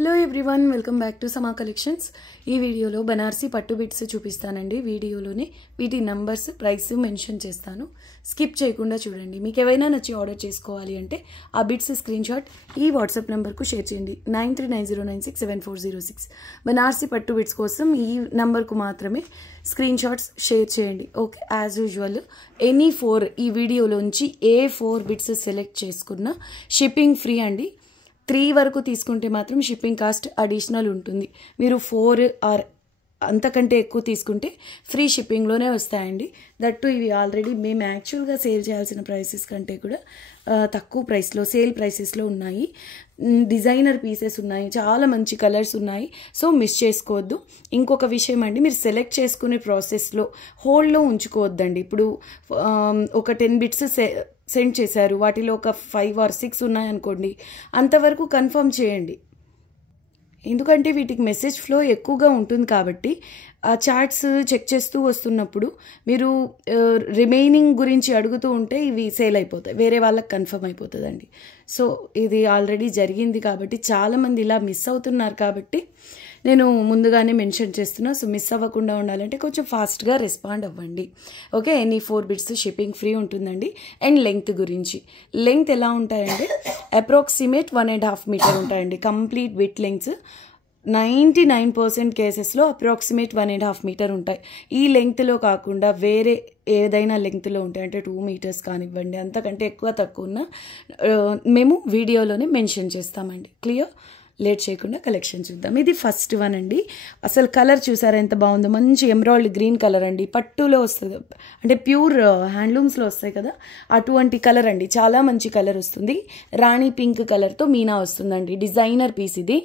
Hello everyone, welcome back to సమా collections. ఈ వీడియోలో బనారసి పట్టు బిట్స్ చూపిస్తానండి. వీడియోలోనే వీటి నంబర్స్, ప్రైస్ మెన్షన్ చేస్తాను. స్కిప్ చేయకుండా చూడండి. మీకు ఏవైనా నచ్చి ఆర్డర్ చేసుకోవాలి అంటే ఆ బిట్స్ స్క్రీన్ షాట్ ఈ వాట్సాప్ నెంబర్కు షేర్ చేయండి. 9390967406. బనారసి పట్టు బిట్స్ కోసం ఈ నంబర్కు మాత్రమే స్క్రీన్ షాట్స్ షేర్ చేయండి. ఓకే, యాజ్ యూజువల్ ఎనీ 4 ఈ వీడియోలోంచి ఏ 4 బిట్స్ సెలెక్ట్ చేసుకున్నా షిప్పింగ్ ఫ్రీ అండి. 3 వరకు తీసుకుంటే మాత్రం షిప్పింగ్ కాస్ట్ అడిషనల్ ఉంటుంది. మీరు 4 ఆర్ అంతకంటే ఎక్కువ తీసుకుంటే ఫ్రీ షిప్పింగ్లోనే వస్తాయండి. దట్టు ఇవి ఆల్రెడీ మేము యాక్చువల్గా సేల్ చేయాల్సిన ప్రైసెస్ కంటే కూడా తక్కువ ప్రైస్లో, సేల్ ప్రైసెస్లో ఉన్నాయి. డిజైనర్ పీసెస్ ఉన్నాయి, చాలా మంచి కలర్స్ ఉన్నాయి. సో మిస్ చేసుకోవద్దు. ఇంకొక విషయం అండి, మీరు సెలెక్ట్ చేసుకునే ప్రాసెస్లో హోల్డ్లో ఉంచుకోవద్దండి. ఇప్పుడు ఒక 10 బిట్స్ సెండ్ చేశారు, వాటిలో ఒక 5 or 6 ఉన్నాయనుకోండి, అంతవరకు కన్ఫర్మ్ చేయండి. ఎందుకంటే వీటికి మెసేజ్ ఫ్లో ఎక్కువగా ఉంటుంది కాబట్టి ఆ చార్ట్స్ చెక్ చేస్తూ వస్తున్నప్పుడు మీరు రిమైనింగ్ గురించి అడుగుతూ ఉంటే ఇవి సేల్ అయిపోతాయి, వేరే వాళ్ళకి కన్ఫర్మ్ అయిపోతుందండి. సో ఇది ఆల్రెడీ జరిగింది కాబట్టి చాలామంది ఇలా మిస్ అవుతున్నారు కాబట్టి నేను ముందుగానే మెన్షన్ చేస్తున్నా. సో మిస్ అవ్వకుండా ఉండాలంటే కొంచెం ఫాస్ట్గా రెస్పాండ్ అవ్వండి. Okay, any 4 bits shipping free ఉంటుందండి. అండ్ లెంగ్త్ గురించి, లెంగ్త్ ఎలా ఉంటాయంటే అప్రాక్సిమేట్ 1.5 మీటర్ ఉంటాయండి. కంప్లీట్ బిట్ లెంగ్త్స్ 99% కేసెస్లో అప్రాక్సిమేట్ 1.5 మీటర్ ఉంటాయి. ఈ లెంగ్త్లో కాకుండా వేరే ఏదైనా లెంగ్త్లో ఉంటాయి, అంటే 2 మీటర్స్ కానివ్వండి, అంతకంటే ఎక్కువ తక్కువ ఉన్న మేము వీడియోలోనే మెన్షన్ చేస్తామండి. క్లియర్? లేట్ చేయకుండా కలెక్షన్ చూద్దాం. ఇది ఫస్ట్ వన్ అండి. అసలు కలర్ చూసారా ఎంత బాగుందో, మంచి ఎమరాల్డ్ గ్రీన్ కలర్ అండి. పట్టులో వస్తుంది, అంటే ప్యూర్ హ్యాండ్లూమ్స్లో వస్తాయి కదా, అటువంటి కలర్ అండి. చాలా మంచి కలర్ వస్తుంది. రాణి పింక్ కలర్తో మీనా వస్తుందండి. డిజైనర్ పీస్ ఇది.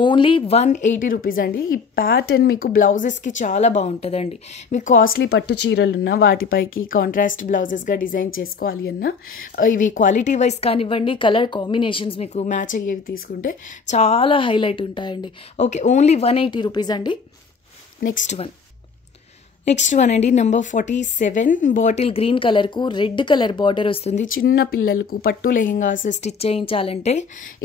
ఓన్లీ 180 రూపీస్ అండి. ఈ ప్యాటర్న్ మీకు బ్లౌజెస్కి చాలా బాగుంటుందండి. మీకు కాస్ట్లీ పట్టు చీరలు ఉన్నా వాటిపైకి కాంట్రాస్ట్ బ్లౌజెస్గా డిజైన్ చేసుకోవాలి అన్నా, ఇవి క్వాలిటీ వైజ్ కానివ్వండి, కలర్ కాంబినేషన్స్ మీకు మ్యాచ్ అయ్యేవి తీసుకుంటే చాలా హైలైట్ ఉంటాయండి. ఓకే, ఓన్లీ 180 రూపీస్ అండి. నెక్స్ట్ వన్ అండి, నెంబర్ 47. బాటిల్ గ్రీన్ కలర్కు రెడ్ కలర్ బార్డర్ వస్తుంది. చిన్న పిల్లలకు పట్టు లెహెంగాస్ స్టిచ్ చేయించాలంటే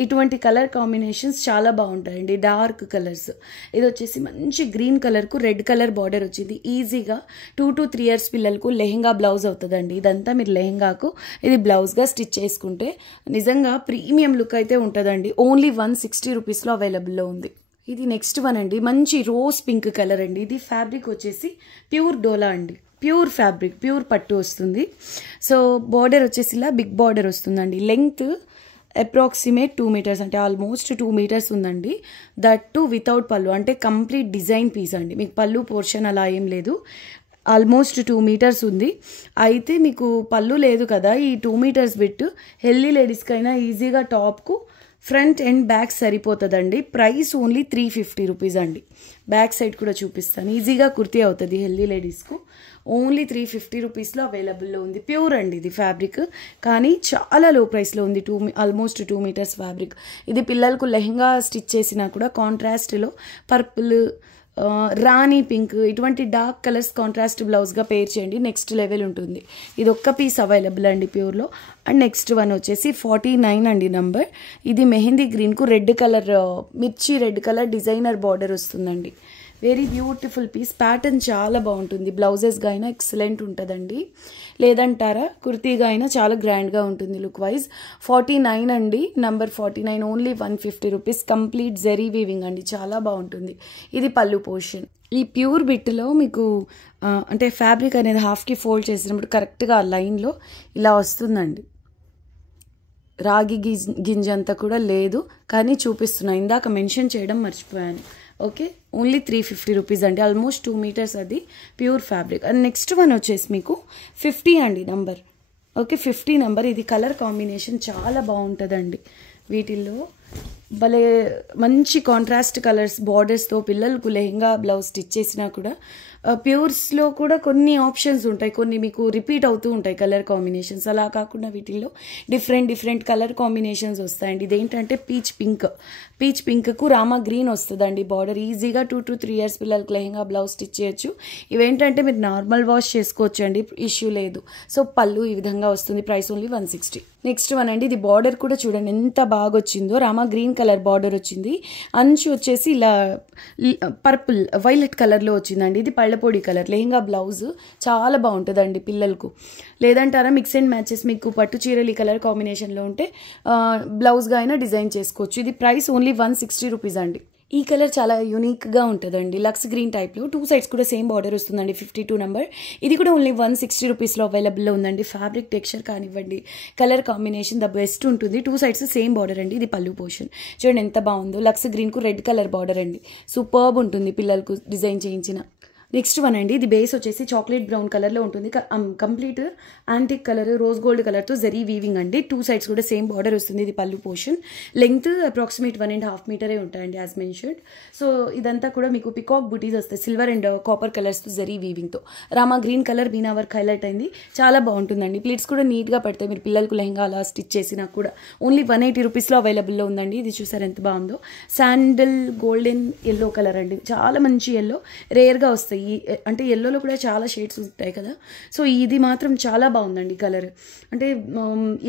ఇటువంటి కలర్ కాంబినేషన్స్ చాలా బాగుంటాయండి. Dark colours. ఇది వచ్చేసి మంచి గ్రీన్ కలర్కు రెడ్ కలర్ బార్డర్ వచ్చింది. ఈజీగా 2 to 3 years పిల్లలకు లెహెంగా బ్లౌజ్ అవుతుందండి. ఇదంతా మీరు లెహెంగాకు ఇది బ్లౌజ్గా స్టిచ్ చేసుకుంటే నిజంగా ప్రీమియం లుక్ అయితే ఉంటుందండి. ఓన్లీ 160 రూపీస్లో అవైలబుల్లో ఉంది. ఇది నెక్స్ట్ వన్ అండి, మంచి రోజ్ పింక్ కలర్ అండి. ఇది ఫ్యాబ్రిక్ వచ్చేసి ప్యూర్ డోలా అండి. ప్యూర్ ఫ్యాబ్రిక్, ప్యూర్ పట్టు వస్తుంది. సో బార్డర్ వచ్చేసి ఇలా బిగ్ బార్డర్ వస్తుందండి. లెంగ్త్ అప్రాక్సిమేట్ 2 మీటర్స్, అంటే ఆల్మోస్ట్ 2 మీటర్స్ ఉందండి. దట్ టు వితౌట్ పళ్ళు, అంటే కంప్లీట్ డిజైన్ పీస్ అండి. మీకు పళ్ళు పోర్షన్ అలా ఏం లేదు. ఆల్మోస్ట్ 2 మీటర్స్ ఉంది. అయితే మీకు పళ్ళు లేదు కదా, ఈ 2 మీటర్స్ బిట్ హెల్దీ లేడీస్కైనా ఈజీగా టాప్కు ఫ్రంట్ అండ్ బ్యాక్ సరిపోతుందండి. ప్రైస్ ఓన్లీ 350 రూపీస్ అండి. బ్యాక్ సైడ్ కూడా చూపిస్తాను, ఈజీగా కుర్తీ అవుతుంది హెల్దీ లేడీస్కు. ఓన్లీ 350 రూపీస్లో అవైలబుల్లో ఉంది. ప్యూర్ అండి ఇది ఫ్యాబ్రిక్, కానీ చాలా లో ప్రైస్లో ఉంది. Almost 2 metres fabric. ఇది పిల్లలకు లెహంగా స్టిచ్ చేసినా కూడా కాంట్రాస్ట్లో పర్పుల్, రాణి పింక్, ఇటువంటి డార్క్ కలర్స్ కాంట్రాస్ట్ బ్లౌజ్గా పేర్ చేయండి, నెక్స్ట్ లెవెల్ ఉంటుంది. ఇది ఒక్క పీస్ అవైలబుల్ అండి ప్యూర్లో. అండ్ నెక్స్ట్ వన్ వచ్చేసి 49 అండి నంబర్. ఇది మెహందీ గ్రీన్కు రెడ్ కలర్, మిర్చి రెడ్ కలర్ డిజైనర్ బార్డర్ వస్తుందండి. Very beautiful piece. ప్యాటర్న్ చాలా బాగుంటుంది. బ్లౌజెస్గా అయినా ఎక్సలెంట్ ఉంటుందండి, లేదంటారా కుర్తీగా అయినా చాలా గ్రాండ్గా ఉంటుంది లుక్ వైజ్. 49 అండి, number 49. Only 150 rupees. Complete zari weaving అండి, చాలా బాగుంటుంది. ఇది పళ్ళు పోర్షన్. ఈ ప్యూర్ బిట్లో మీకు అంటే ఫ్యాబ్రిక్ అనేది హాఫ్కి ఫోల్డ్ చేసినప్పుడు కరెక్ట్గా ఆ లైన్లో ఇలా వస్తుందండి. రాగి గింజ అంతా కూడా లేదు, కానీ చూపిస్తున్నా, ఇందాక మెన్షన్ చేయడం మర్చిపోయాను. ఓకే, ఓన్లీ 350 రూపీస్ అండి. ఆల్మోస్ట్ 2 మీటర్స్ అది pure fabric. And next one వచ్చేసి మీకు 50 అండి నంబర్. Okay, 50 number. ఇది కలర్ కాంబినేషన్ చాలా బాగుంటుందండి. వీటిల్లో భలే మంచి కాంట్రాస్ట్ కలర్స్ బార్డర్స్తో పిల్లలకు లెహంగా బ్లౌజ్ స్టిచ్ చేసినా కూడా ప్యూర్స్లో కూడా కొన్ని ఆప్షన్స్ ఉంటాయి, కొన్ని మీకు రిపీట్ అవుతూ ఉంటాయి కలర్ కాంబినేషన్స్. అలా కాకుండా వీటిల్లో డిఫరెంట్ కలర్ కాంబినేషన్స్ వస్తాయండి. ఇదేంటంటే పీచ్ పింక్కు రామా గ్రీన్ వస్తుందండి బార్డర్. ఈజీగా 2 to 3 years పిల్లలకి లెహంగా బ్లౌజ్ స్టిచ్ చేయొచ్చు. ఇవేంటంటే మీరు నార్మల్ వాష్ చేసుకోవచ్చు అండి, ఇష్యూ లేదు. సో పళ్ళు ఈ విధంగా వస్తుంది. Price only 160. నెక్స్ట్ వన్ అండి, ఇది బార్డర్ కూడా చూడండి ఎంత బాగా వచ్చిందో. రామా గ్రీన్ కలర్ బార్డర్ వచ్చింది. అంచు వచ్చేసి ఇలా పర్పుల్ వైలెట్ కలర్లో వచ్చిందండి. ఇది పళ్ళపొడి కలర్. లెహంగా బ్లౌజ్ చాలా బాగుంటుందండి పిల్లలకు. లేదంటారా మిక్స్ అండ్ మ్యాచెస్ మీకు పట్టు చీరలు ఈ కలర్ కాంబినేషన్లో ఉంటే బ్లౌజ్గా అయినా డిజైన్ చేసుకోవచ్చు. ఇది ప్రైస్ ఓన్లీ 160 రూపీస్ అండి. ఈ కలర్ చాలా యూనిక్గా ఉంటుందండి. లక్స్ గ్రీన్ టైప్లో 2 సైడ్స్ కూడా సేమ్ బార్డర్ వస్తుందండి. 52 నెంబర్. ఇది కూడా ఓన్లీ 160 రూపీస్లో అవైలబుల్లో ఉందండి. ఫ్యాబ్రిక్ టెక్స్చర్ కానివ్వండి, కలర్ కాంబినేషన్ ద బెస్ట్ ఉంటుంది. 2 సైడ్స్ సేమ్ బార్డర్ అండి. ఇది పళ్ళు పోర్షన్ చూడండి ఎంత బాగుందో. లక్స్ గ్రీన్కు రెడ్ కలర్ బార్డర్ అండి. సూపర్బ్ ఉంటుంది పిల్లలకు డిజైన్ చేయించిన. నెక్స్ట్ వన్ అండి. ఇది బేస్ వచ్చేసి చాక్లెట్ బ్రౌన్ కలర్లో ఉంటుంది. Complete antique colour rose gold కలర్తో జరీ వీవింగ్ అండి. 2 సైడ్స్ కూడా సేమ్ బార్డర్ వస్తుంది. ఇది పళ్ళు పోర్షన్. లెంగ్త్ అప్రాక్సిమేట్ 1.5 మీటరే ఉంటాయండి యాజ్ మెన్షన్డ్. సో ఇదంతా కూడా మీకు పికాక్ బుటీస్ వస్తాయి సిల్వర్ అండ్ కాపర్ కలర్స్తో జరీ వీవింగ్తో. Rama green colour meena work highlight అయింది. చాలా బాగుంటుందండి. ప్లీట్స్ కూడా నీట్గా పడతాయి. మీరు పిల్లలకు లెహంగా అలా స్టిచ్ చేసినా కూడా ఓన్లీ 180 రూపీస్లో అవైలబుల్లో ఉందండి. ఇది చూసారు ఎంత బాగుందో. శాండల్ గోల్డెన్ ఎల్లో కలర్ అండి. చాలా మంచి ఎల్లో రేర్గా వస్తాయి. అంటే ఎల్లోలో కూడా చాలా షేడ్స్ ఉంటాయి కదా. సో ఇది మాత్రం చాలా బాగుందండి కలర్. అంటే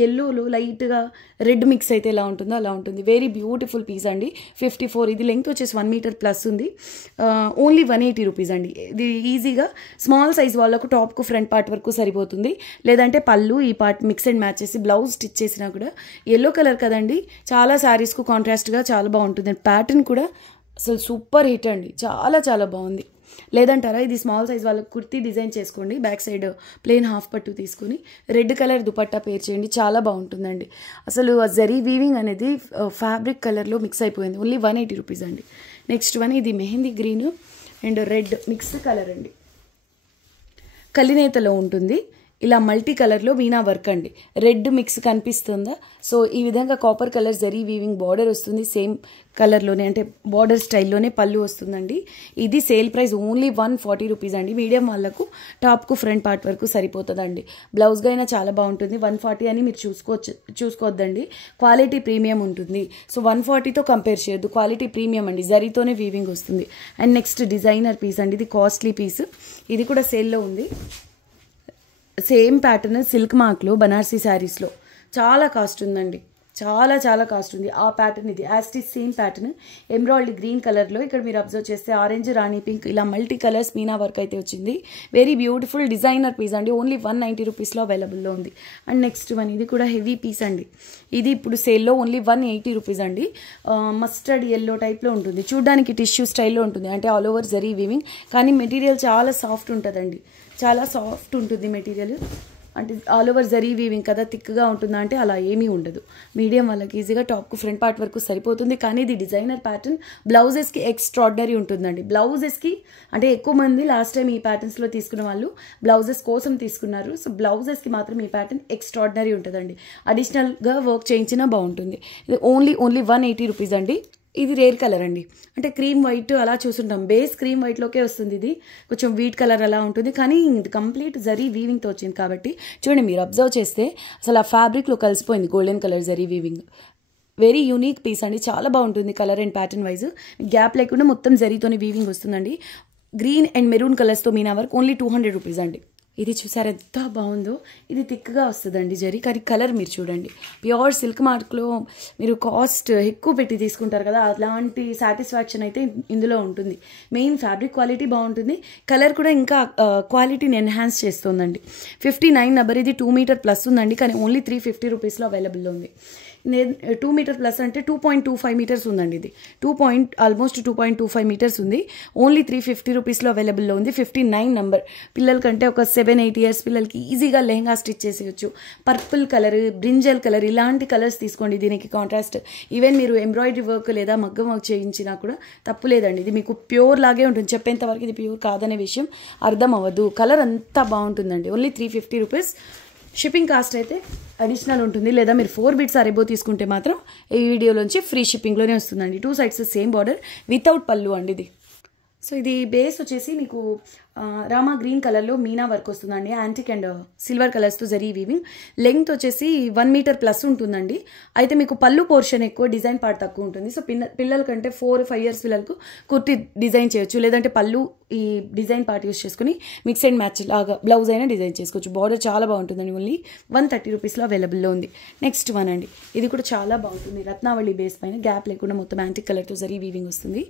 ఎల్లోలో లైట్గా రెడ్ మిక్స్ అయితే ఎలా ఉంటుందో అలా ఉంటుంది. వెరీ బ్యూటిఫుల్ పీస్ అండి. 54. ఇది లెంగ్త్ వచ్చేసి 1 మీటర్ ప్లస్ ఉంది. ఓన్లీ 180 రూపీస్ అండి. ఇది ఈజీగా స్మాల్ సైజ్ వాళ్ళకు టాప్కు ఫ్రంట్ పార్ట్ వరకు సరిపోతుంది. లేదంటే పళ్ళు ఈ పార్ట్ మిక్స్ అండ్ మ్యాచ్ చేసి బ్లౌజ్ స్టిచ్ చేసినా కూడా ఎల్లో కలర్ కదండి చాలా శారీస్కు కాంట్రాస్ట్గా చాలా బాగుంటుంది. ప్యాటర్న్ కూడా అసలు సూపర్ హిట్ అండి. చాలా చాలా బాగుంది. లేదంటారా ఇది స్మాల్ సైజ్ వాళ్ళకి కుర్తీ డిజైన్ చేసుకోండి. బ్యాక్ సైడ్ ప్లెయిన్ హాఫ్ పట్టు తీసుకుని రెడ్ కలర్ దుపట్టా పేర్ చేయండి. చాలా బాగుంటుందండి. అసలు ఆ జరీ వీవింగ్ అనేది ఫ్యాబ్రిక్ కలర్లో మిక్స్ అయిపోయింది. ఓన్లీ 180 రూపీస్ అండి. నెక్స్ట్ వన్ ఇది mehndi green and red mix colour అండి. కలినేతలో ఉంటుంది. ఇలా మల్టీ కలర్లో మీనా వర్క్ అండి. రెడ్ మిక్స్ కనిపిస్తుందా? సో ఈ విధంగా copper colour zari weaving border వస్తుంది. సేమ్ కలర్లోనే అంటే బార్డర్ స్టైల్లోనే పళ్ళు వస్తుందండి. ఇది సేల్ ప్రైస్ ఓన్లీ 140 రూపీస్ అండి. మీడియం వాళ్ళకు టాప్కు ఫ్రంట్ పార్ట్ వరకు సరిపోతుందండి. బ్లౌజ్గా అయినా చాలా బాగుంటుంది. 140 అని మీరు చూసుకోవద్దండి. క్వాలిటీ ప్రీమియం ఉంటుంది. సో 140తో కంపేర్ చేయొద్దు. క్వాలిటీ ప్రీమియం అండి. జరీతోనే వీవింగ్ వస్తుంది. అండ్ నెక్స్ట్ డిజైనర్ పీస్ అండి. ఇది కాస్ట్లీ పీస్. ఇది కూడా సేల్లో ఉంది. సేమ్ ప్యాటర్న్ సిల్క్ మార్క్లో బనారసీ శారీస్లో చాలా కాస్ట్ ఉందండి. చాలా చాలా కాస్ట్ ఉంది. ఆ ప్యాటర్న్ ఇది యాస్టిస్ సేమ్ ప్యాటర్న్ ఎంబ్రాయిడరీ గ్రీన్ కలర్లో. ఇక్కడ మీరు అబ్జర్వ్ చేస్తే ఆరెంజ్ రాణి పింక్ ఇలా మల్టీ కలర్స్ మీనా వర్క్ అయితే వచ్చింది. వెరీ బ్యూటిఫుల్ డిజైనర్ పీస్ అండి. ఓన్లీ 190 రూపీస్లో అవైలబుల్లో ఉంది. అండ్ నెక్స్ట్ వన్ ఇది కూడా హెవీ పీస్ అండి. ఇది ఇప్పుడు సేల్లో ఓన్లీ 180 రూపీస్ అండి. మస్టర్డ్ ఎల్లో టైప్లో ఉంటుంది. చూడడానికి టిష్యూ స్టైల్లో ఉంటుంది. అంటే ఆల్ ఓవర్ జరీ వీవింగ్. కానీ మెటీరియల్ చాలా సాఫ్ట్ ఉంటుందండి. చాలా సాఫ్ట్ ఉంటుంది మెటీరియల్. అంటే ఆల్ ఓవర్ జరీ వీవింగ్ కదా, థిక్గా ఉంటుందా అంటే అలా ఏమీ ఉండదు. మీడియం వాళ్ళకి ఈజీగా టాప్కు ఫ్రంట్ పార్ట్ వరకు సరిపోతుంది. కానీ ఇది డిజైనర్ ప్యాటర్న్. బ్లౌజెస్కి ఎక్స్ట్రాడినరీ ఉంటుందండి. బ్లౌజెస్కి అంటే ఎక్కువ మంది లాస్ట్ టైం ఈ ప్యాటర్న్స్లో తీసుకున్న వాళ్ళు బ్లౌజెస్ కోసం తీసుకున్నారు. సో బ్లౌజెస్కి మాత్రం ఈ ప్యాటర్న్ ఎక్స్ట్రాడినరీ ఉంటుందండి. అడిషనల్గా వర్క్ చేయించినా బాగుంటుంది. ఇది ఓన్లీ 180 రూపీస్ అండి. ఇది రేర్ కలర్ అండి. అంటే క్రీమ్ వైట్ అలా చూస్తుంటాం. బేస్ క్రీమ్ వైట్లోకే వస్తుంది. ఇది కొంచెం వీట్ కలర్ అలా ఉంటుంది. కానీ ఇది కంప్లీట్ జరీ వీవింగ్తో వచ్చింది కాబట్టి చూడండి మీరు అబ్జర్వ్ చేస్తే అసలు ఆ ఫ్యాబ్రిక్లో కలిసిపోయింది golden colour zari weaving. Very unique piece అండి. చాలా బాగుంటుంది colour and pattern wise. Gap లేకుండా మొత్తం జరీతోనే వీవింగ్ వస్తుందండి. గ్రీన్ అండ్ మెరూన్ కలర్స్తో మీనా వర్క్ ఓన్లీ 200 రూపీస్ అండి. ఇది చూసారు ఎంత బాగుందో. ఇది థిక్గా వస్తుందండి జరీ. కానీ కలర్ మీరు చూడండి. ప్యూర్ సిల్క్ మార్క్లో మీరు కాస్ట్ ఎక్కువ పెట్టి తీసుకుంటారు కదా, అలాంటి సాటిస్ఫాక్షన్ అయితే ఇందులో ఉంటుంది. మెయిన్ ఫ్యాబ్రిక్ క్వాలిటీ బాగుంటుంది. కలర్ కూడా ఇంకా క్వాలిటీని ఎన్హాన్స్ చేస్తుందండి. 59 నెంబర్. ఇది 2 మీటర్ ప్లస్ ఉందండి. కానీ ఓన్లీ 350 రూపీస్లో అవైలబుల్లో ఉంది. 2 మీటర్ ప్లస్ అంటే 2.25 మీటర్స్ ఉందండి. ఇది ఆల్మోస్ట్ 2.25 మీటర్స్ ఉంది. ఓన్లీ 350 రూపీస్లో అవైలబుల్లో ఉంది. 59 నెంబర్. పిల్లలకంటే ఒక 7-8 ఇయర్స్ పిల్లలకి ఈజీగా లెహంగా స్టిచ్ చేసేయచ్చు. పర్పుల్ కలర్, బ్రింజల్ కలర్ ఇలాంటి కలర్స్ తీసుకోండి. దీనికి కాంట్రాస్ట్ ఈవెన్ మీరు ఎంబ్రాయిడరీ వర్క్ లేదా మగ్గం వర్క్ చేయించినా కూడా తప్పు లేదండి. ఇది మీకు ప్యూర్ లాగే ఉంటుంది. చెప్పేంత వరకు ఇది ప్యూర్ కాదనే విషయం అర్థం అవ్వదు. కలర్ అంతా బాగుంటుందండి. Only 350 rupees. షిప్పింగ్ కాస్ట్ అయితే అడిషనల్ ఉంటుంది. లేదా మీరు 4 బిట్స్ అరేబో తీసుకుంటే మాత్రం ఈ వీడియోలోంచి ఫ్రీ షిప్పింగ్లోనే వస్తుందండి. 2 సైడ్స్ సేమ్ బార్డర్ వితౌట్ పళ్ళు అండి ఇది. సో ఇది బేస్ వచ్చేసి మీకు రామా గ్రీన్ కలర్లో మీనా వర్క్ వస్తుందండి. యాంటిక్ అండ్ సిల్వర్ కలర్స్తో జరీ వీవింగ్. లెంగ్త్ వచ్చేసి 1 మీటర్ ప్లస్ ఉంటుందండి. అయితే మీకు పళ్ళు పోర్షన్ ఎక్కువ, డిజైన్ పార్ట్ తక్కువ ఉంటుంది. సో పిల్లల కంటే 4-5 ఇయర్స్ పిల్లలకు కుర్తి డిజైన్ చేయొచ్చు, లేదంటే పళ్ళు ఈ డిజైన్ పార్ట్ యూస్ చేసుకుని మిక్స్ అండ్ మ్యాచ్ లాగా బ్లౌజ్ అయినా డిజైన్ చేసుకోవచ్చు. బార్డర్ చాలా బాగుంటుందండి. ఓన్లీ 130 రూపీస్లో అవైలబుల్లో ఉంది. నెక్స్ట్ వన్ అండి, ఇది కూడా చాలా బాగుంటుంది. రత్నావళి బేస్ పైన గ్యాప్ లేకుండా మొత్తం యాంటిక్ కలర్తో జరీ వీవింగ్ వస్తుంది.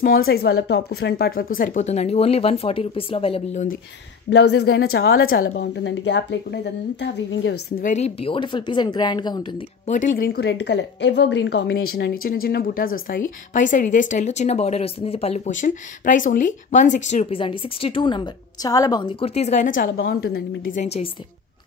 స్మాల్ సైజ్ వాళ్ళకి టాప్కు ఫ్రంట్ పార్ట్ వరకు సరిపోతుందండి. ఓన్లీ 140 రూపీస్లో అవైలబుల్లో ఉంది. బ్లౌజెస్గా అయినా చాలా చాలా బాగుంటుందండి. గ్యాప్ లేకుండా ఇదంతా వీవింగే వస్తుంది. వెరీ బ్యూటిఫుల్ పీస్ అండ్ గ్రాండ్గా ఉంటుంది. బాటిల్ గ్రీన్కు రెడ్ కలర్ ఎవో గ్రీన్ కాంబినేషన్ అండి. చిన్న చిన్న బుటాస్ వస్తాయి. పై సైడ్ ఇదే స్టైల్లో చిన్న బార్డర్ వస్తుంది. ఇది పళ్ళు పోర్షన్. ప్రైస్ ఓన్లీ 160 రూపీస్ అండి. 62 నెంబర్. చాలా బాగుంది. కుర్తీస్గా అయినా చాలా బాగుంటుందండి మీరు డిజైన్ చేస్తే.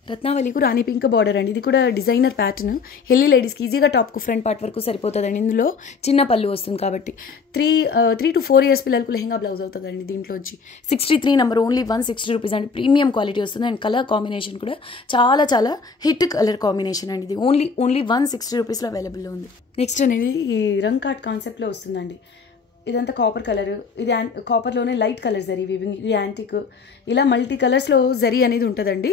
రత్నావళికు రాణి పింక్ బార్డర్ అండి. ఇది కూడా డిజైనర్ ప్యాటర్న్. హెల్దీ లేడీస్కి ఈజీగా టాప్కు ఫ్రంట్ పార్ట్ వరకు సరిపోతుందండి. ఇందులో చిన్న పళ్ళు వస్తుంది కాబట్టి 3 to 4 ఇయర్స్ పిల్లలకు లెహంగా బ్లౌజ్ అవుతుందండి. దీంట్లో వచ్చి 63 నెంబర్. ఓన్లీ 160 రూపీస్ అండి. ప్రీమియం క్వాలిటీ వస్తుంది అండ్ కలర్ కాంబినేషన్ కూడా చాలా చాలా హిట్ కలర్ కాంబినేషన్ అండి. ఇది ఓన్లీ 160 రూపీస్లో అవైలబుల్లో ఉంది. నెక్స్ట్ అనేది ఈ రంగ్ కార్ట్ కాన్సెప్ట్లో వస్తుందండి. ఇదంతా కాపర్ కలర్. ఇది కాపర్లోనే లైట్ కలర్ జరీ వీవింగ్. ఇది యాంటిక్. ఇలా మల్టీ కలర్స్లో జరీ అనేది ఉంటుందండి.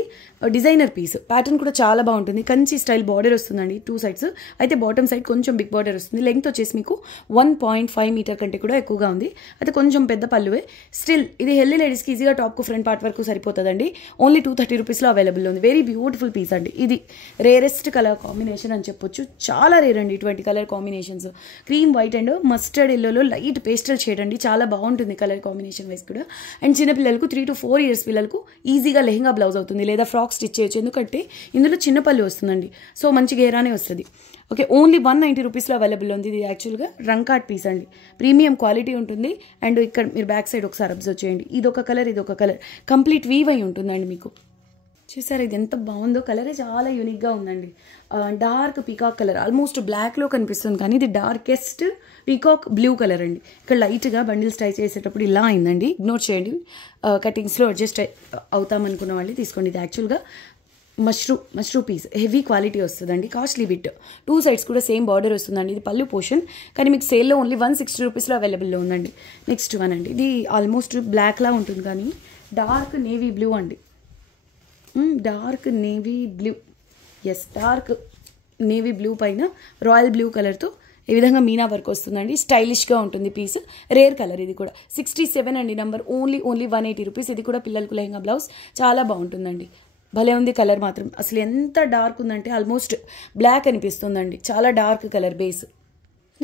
Designer piece. ప్యాటర్న్ కూడా చాలా బాగుంటుంది. కంచి స్టైల్ బార్డర్ వస్తుందండి 2 సైడ్స్. అయితే బాటమ్ సైడ్ కొంచెం బిగ్ బార్డర్ వస్తుంది. లెంగ్త్ వచ్చేసి మీకు 1.5 మీటర్ కంటే కూడా ఎక్కువగా ఉంది. అయితే కొంచెం పెద్ద పళ్ళువే. స్టిల్ ఇది హెల్దీ లేడీస్కి ఈజీగా టాప్కు ఫ్రంట్ పార్ట్ వరకు సరిపోతుందండి. ఓన్లీ 230 రూపీస్లో అవైలబుల్ ఉంది. వెరీ బ్యూటిఫుల్ పీస్ అండి. ఇది రేరెస్ట్ కలర్ కాంబినేషన్ అని చెప్పొచ్చు. చాలా రేర్ అండి ఇటువంటి colour combinations. Cream white and mustard ఎల్లోలో లైట్ పేస్టల్ షేడ్ అండి. చాలా బాగుంటుంది కలర్ కాంబినేషన్ వైస్ కూడా. అండ్ చిన్నపిల్లలకు 3 to 4 ఇయర్స్ పిల్లలకు ఈజీగా లెహంగా బ్లౌజ్ అవుతుంది, లేదా ఫ్రాక్ స్టిచ్ చేయొచ్చు. ఎందుకంటే ఇందులో చిన్న పళ్ళు వస్తుందండి. సో మంచి గేరానే వస్తుంది. ఓకే, ఓన్లీ 190 రూపీస్లో అవైలబుల్ ఉంది. ఇది యాక్చువల్గా రంగ్ కార్ట్ పీస్ అండి. ప్రీమియం క్వాలిటీ ఉంటుంది. అండ్ ఇక్కడ మీరు బ్యాక్ సైడ్ ఒకసారి అబ్జర్వ్ చేయండి. ఇదొక కలర్, ఇదొక కలర్. కంప్లీట్ వీవ్ అయి ఉంటుందండి మీకు. చూసారా ఇది ఎంత బాగుందో. కలరే చాలా యూనిక్గా ఉందండి. Dark peacock colour. ఆల్మోస్ట్ బ్లాక్లో కనిపిస్తుంది కానీ ఇది డార్కెస్ట్ పీకాక్ బ్లూ కలర్ అండి. ఇక్కడ లైట్గా బండిల్స్ ట్రై చేసేటప్పుడు ఇలా అయిందండి. ఇగ్నోర్ చేయండి. కటింగ్స్లో అడ్జస్ట్ అవుతామనుకున్న వాళ్ళు తీసుకోండి. ఇది యాక్చువల్గా మష్రూ పీస్. హెవీ క్వాలిటీ వస్తుందండి. Costly bit. 2 సైడ్స్ కూడా సేమ్ బార్డర్ వస్తుందండి. ఇది పళ్ళు పోర్షన్. కానీ మీకు సేల్లో ఓన్లీ 160 రూపీస్లో అవైలబుల్లో ఉందండి. నెక్స్ట్ వన్ అండి. ఇది ఆల్మోస్ట్ బ్లాక్లా ఉంటుంది కానీ డార్క్ నేవీ బ్లూ అండి. Dark navy blue. Yes, dark navy blue పైన రాయల్ బ్లూ కలర్తో ఈ విధంగా మీనా వర్క్ వస్తుందండి. స్టైలిష్గా ఉంటుంది పీస్. Rare colour. ఇది కూడా 67 అండి నెంబర్. Only 180 rupees. ఇది కూడా పిల్లలకు లెహంగా బ్లౌజ్ చాలా బాగుంటుందండి. భలే ఉంది కలర్ మాత్రం. అసలు ఎంత డార్క్ ఉందంటే ఆల్మోస్ట్ బ్లాక్ అనిపిస్తుందండి. చాలా dark colour base.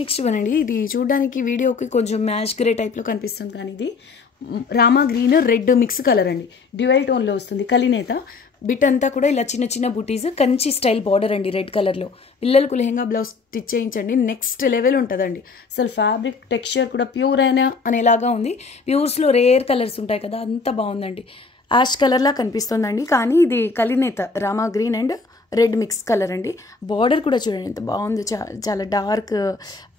Next one అండి. ఇది చూడడానికి వీడియోకి కొంచెం మ్యాష్ గ్రే టైప్లో కనిపిస్తుంది కానీ ఇది Rama green red mix colour అండి. డ్యూయల్ టోన్లో వస్తుంది. కలినేత బిట్ అంతా కూడా ఇలా చిన్న చిన్న బుటీస్. కంచి స్టైల్ బార్డర్ అండి రెడ్ కలర్లో. పిల్లలకు లెహంగా బ్లౌజ్ స్టిచ్ చేయించండి. నెక్స్ట్ లెవెల్ ఉంటుందండి. అసలు ఫ్యాబ్రిక్ టెక్స్చర్ కూడా ప్యూర్ అయినా అనేలాగా ఉంది. ప్యూర్స్లో రేర్ కలర్స్ ఉంటాయి కదా, అంత బాగుందండి. యాష్ కలర్లా కనిపిస్తుందండి కానీ ఇది కలినేత rama green and red mix colour అండి. బార్డర్ కూడా చూడండి ఎంత బాగుందో. చాలా డార్క్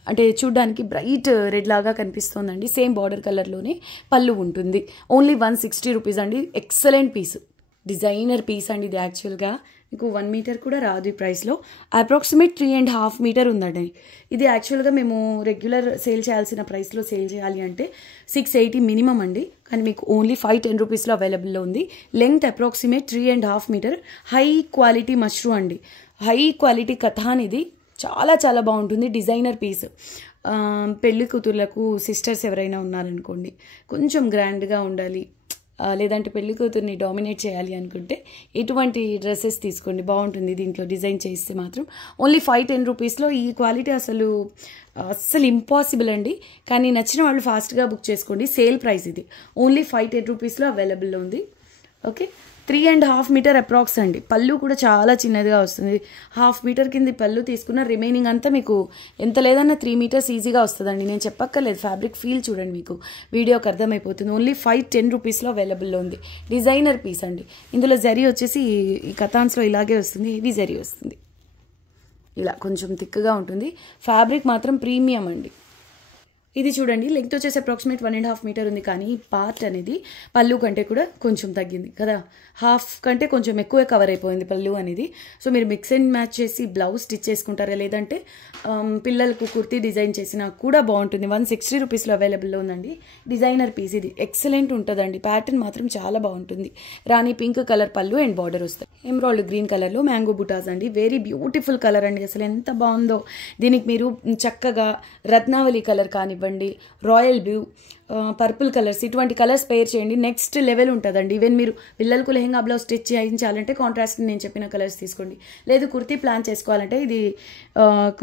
అంటే చూడ్డానికి బ్రైట్ రెడ్ లాగా కనిపిస్తుందండి. సేమ్ బార్డర్ కలర్లోనే పళ్ళు ఉంటుంది. ఓన్లీ 160 రూపీస్ అండి. Excellent piece. డిజైనర్ పీస్ అండి ఇది. యాక్చువల్గా మీకు 1 మీటర్ కూడా రాదు ఈ ప్రైస్లో. అప్రాక్సిమేట్ 3.5 మీటర్ ఉందండి. ఇది యాక్చువల్గా మేము రెగ్యులర్ సేల్ చేయాల్సిన ప్రైస్లో సేల్ చేయాలి అంటే 680 మినిమం అండి. కానీ మీకు ఓన్లీ 510 రూపీస్లో అవైలబుల్లో ఉంది. Length approximate 3.5 metre. High quality mashru అండి. High quality katan. ఇది చాలా చాలా బాగుంటుంది. Designer piece. పెళ్లి కూతుర్లకు సిస్టర్స్ ఎవరైనా ఉన్నారనుకోండి, కొంచెం గ్రాండ్గా ఉండాలి, లేదంటే పెళ్లి కూతుర్ని డామినేట్ చేయాలి అనుకుంటే ఇటువంటి డ్రెస్సెస్ తీసుకోండి. బాగుంటుంది. దీంట్లో డిజైన్ చేస్తే మాత్రం ఓన్లీ 510 రూపీస్లో. ఈ క్వాలిటీ అస్సలు ఇంపాసిబుల్ అండి. కానీ నచ్చిన వాళ్ళు ఫాస్ట్గా బుక్ చేసుకోండి. సేల్ ప్రైస్ ఇది. ఓన్లీ 510 రూపీస్లో అవైలబుల్లో ఉంది. ఓకే, 3.5 మీటర్ అప్రాక్స్ అండి. పళ్ళు కూడా చాలా చిన్నదిగా వస్తుంది. 1/2 మీటర్ కింద పళ్ళు తీసుకున్న రిమైనింగ్ అంతా మీకు ఎంత లేదన్నా 3 మీటర్స్ ఈజీగా వస్తుందండి. నేను చెప్పక్కర్లేదు. ఫ్యాబ్రిక్ ఫీల్ చూడండి, మీకు వీడియోకి అర్థమైపోతుంది. ఓన్లీ 510 రూపీస్లో అవైలబుల్లో ఉంది. డిజైనర్ పీస్ అండి. ఇందులో జరీ వచ్చేసి ఈ కథాన్స్లో ఇలాగే వస్తుంది. హెవీ జరీ వస్తుంది. ఇలా కొంచెం థిక్గా ఉంటుంది. ఫ్యాబ్రిక్ మాత్రం ప్రీమియం అండి. ఇది చూడండి, లెంగ్త్ వచ్చేసి అప్రాక్సిమేట్ 1.5 మీటర్ ఉంది, కానీ పార్ట్ అనేది పళ్ళు కంటే కూడా కొంచెం తగ్గింది కదా, హాఫ్ కంటే కొంచెం ఎక్కువే కవర్ అయిపోయింది పళ్ళు అనేది. సో మీరు మిక్స్ అండ్ మ్యాచ్ చేసి బ్లౌజ్ స్టిచ్ చేసుకుంటారా, లేదంటే పిల్లలకు కుర్తీ డిజైన్ చేసినా కూడా బాగుంటుంది. 160 రూపీస్లో అవైలబుల్లో ఉందండి. డిజైనర్ పీస్ ఇది, ఎక్సలెంట్ ఉంటుందండి. ప్యాటర్న్ మాత్రం చాలా బాగుంటుంది. రాణి పింక్ కలర్ పళ్ళు అండ్ బార్డర్ వస్తాయి. ఎమ్రాయిడ్ గ్రీన్ కలర్లో మ్యాంగో బుటాస్ అండి, వెరీ బ్యూటిఫుల్ కలర్ అండి. అసలు ఎంత బాగుందో. దీనికి మీరు చక్కగా రత్నావళి కలర్ కానివ్వండి, రాయల్ బ్లూ, పర్పుల్ కలర్స్, ఇటువంటి కలర్స్ పేర్ చేయండి, నెక్స్ట్ లెవెల్ ఉంటుందండి. ఈవెన్ మీరు పిల్లలకు లెహంగా బ్లౌజ్ స్టిచ్ చేయించాలంటే కాంట్రాస్ట్ నేను చెప్పిన కలర్స్ తీసుకోండి. లేదు కుర్తీ ప్లాన్ చేసుకోవాలంటే ఇది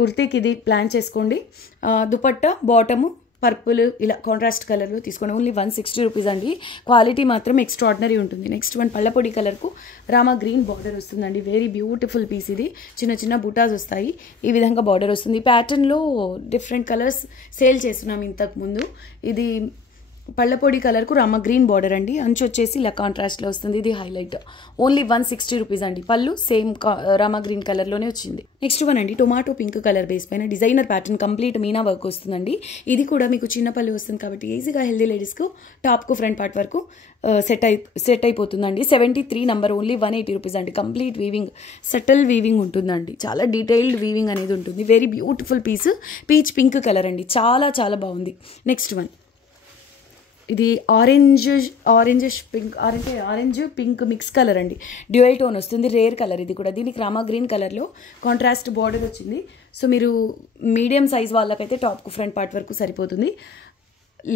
కుర్తీకి ఇది ప్లాన్ చేసుకోండి. దుపట్టా బాటము పర్పుల్ ఇలా కాంట్రాస్ట్ కలర్లో తీసుకోండి. ఓన్లీ 160 రూపీస్ అండి. క్వాలిటీ మాత్రం ఎక్స్ట్రాడినరీ ఉంటుంది. నెక్స్ట్ వన్ పళ్ళపొడి కలర్కు రామా గ్రీన్ బార్డర్ వస్తుందండి. వెరీ బ్యూటిఫుల్ పీస్ ఇది. చిన్న చిన్న బుటాస్ వస్తాయి, ఈ విధంగా బార్డర్ వస్తుంది. ప్యాటర్న్లో డిఫరెంట్ కలర్స్ సేల్ చేస్తున్నాం ఇంతకు ముందు. ఇది పళ్ళపొడి కలర్కు రామ గ్రీన్ బార్డర్ అండి, అంచు వచ్చేసి ఇలా కాంట్రాస్ట్లో వస్తుంది. ఇది హైలైట్. ఓన్లీ 160 రూపీస్ అండి. పళ్ళు సేమ్ రామ గ్రీన్ కలర్లోనే వచ్చింది. నెక్స్ట్ వన్ అండి, టొమాటో పింక్ కలర్ బేస్ పైన designer pattern complete meena work వస్తుందండి. ఇది కూడా మీకు చిన్న పళ్ళు వస్తుంది కాబట్టి ఈజీగా హెల్దీ లేడీస్కు టాప్కు ఫ్రంట్ పార్ట్ వరకు సెట్ అయిపోతుందండి. 73 నంబర్, ఓన్లీ 180 రూపీస్ అండి. కంప్లీట్ వీవింగ్, సటిల్ వీవింగ్ ఉంటుందండి. చాలా డీటెయిల్డ్ వీవింగ్ అనేది ఉంటుంది. Very beautiful piece. Peach pink colour అండి, చాలా చాలా బాగుంది. నెక్స్ట్ వన్ ఇది ఆరెంజ్ పింక్ మిక్స్ కలర్ అండి. డ్యూయల్ టోన్ వస్తుంది, రేర్ కలర్ ఇది కూడా. దీనికి రామా గ్రీన్ కలర్లో కాంట్రాస్ట్ బార్డర్ వచ్చింది. సో మీరు మీడియం సైజ్ వాళ్ళకైతే టాప్కు ఫ్రంట్ పార్ట్ వరకు సరిపోతుంది.